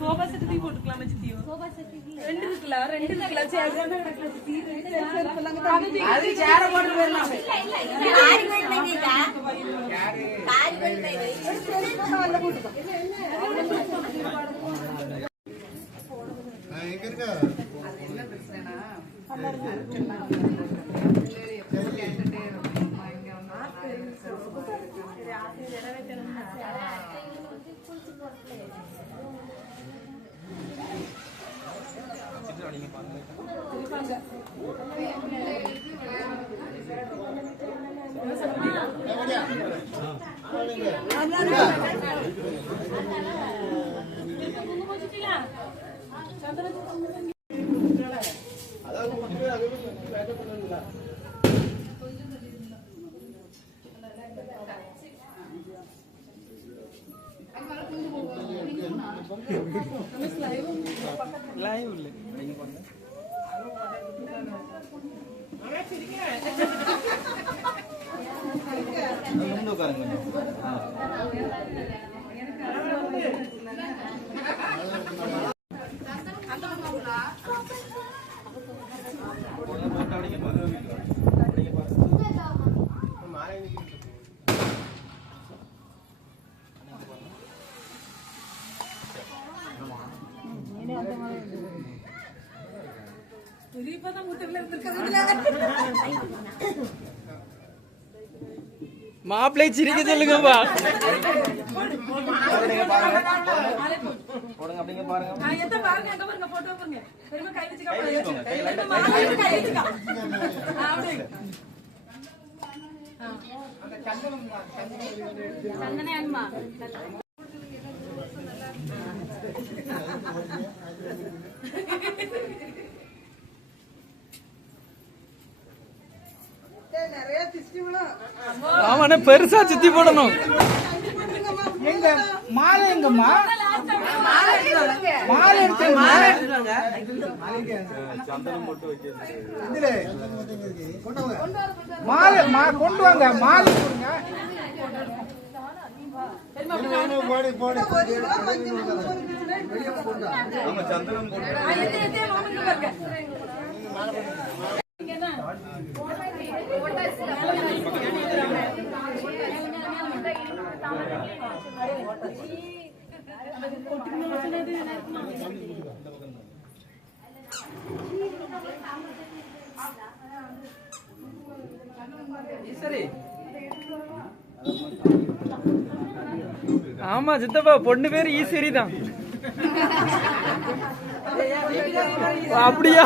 Sofa set தூக்கி போட்டுக்கலாம் மச்சியோ. Sofa set ரெண்டு இருக்குல சேர் அது சேர போட்டு போறலாம். எங்க இருக்க என்ன பிரச்சனைனா लाइव ले ముందు కరండి மாப்பிள்ளை சிரிக்க சொல்லுங்கப்பா. போடுங்க அப்படிங்க பாருங்க. பாருங்க எங்க பாருங்க போட்டோ பாருங்க. பெருமை கை வச்சுக்க சந்தன அம்மா ஆமாண்ணே பெருசா சுத்தி போடணும். எங்க மாலை எங்கம்மா மாலை எடுத்துங்க மாலை கொண்டு வாங்க மாலை கொடுங்க. ஆமா சித்தப்பா பொண்ணு பேரு ஈஸ்வரி தான். அப்படியா?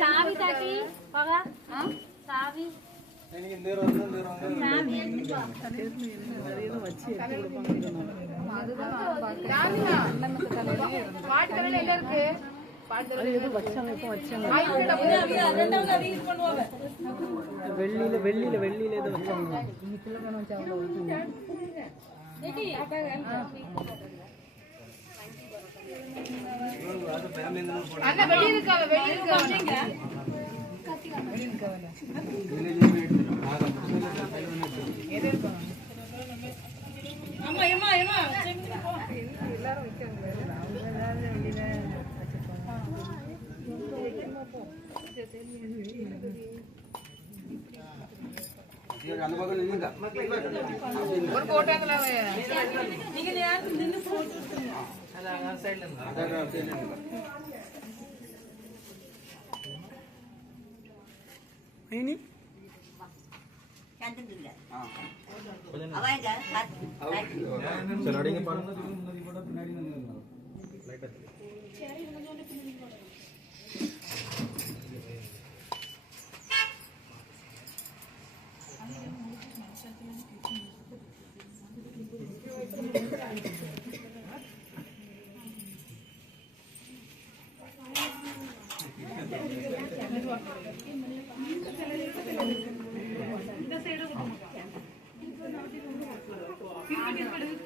చావి తాకి చావి வெள்ளியில வெள்ளியில வெள்ளியில ஏதோ வச்சாங்க. ஒரு போட்டாங்களா நீங்க யார் நின்னு போட்டோ அதான் சைடுல ஐனி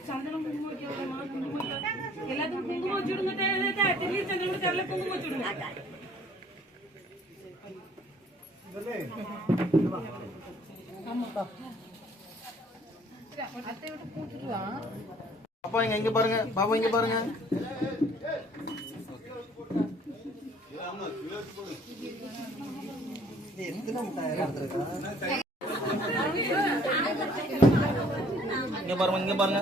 சந்தனம் குங்குமம் வைக்கிறோமா குங்குமம் எல்லாத்துக்கும் குங்குமம் வச்சுடுங்க திடீர் சந்தனம் கல்ல குங்குமம் வச்சுடுங்க பாப்பா இங்க பாருங்க, பாப்பா இங்க பாருங்க. இங்க பாருங்க, இங்க பாருங்க.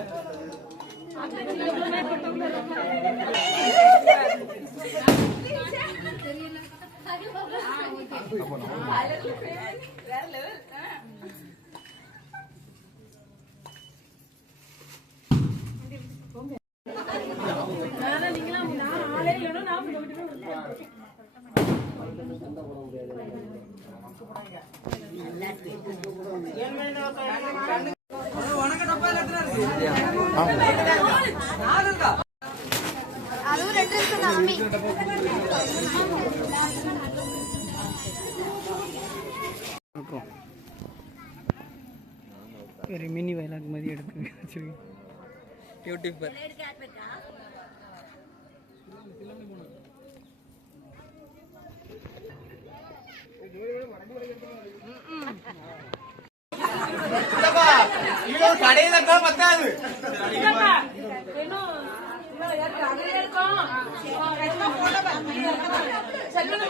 ஒரு மினி வயலாக் மாதிரி எடுத்து வச்சிருக்கேன் யூடியூபர். கடையில தான் பத்தாது. செல்வன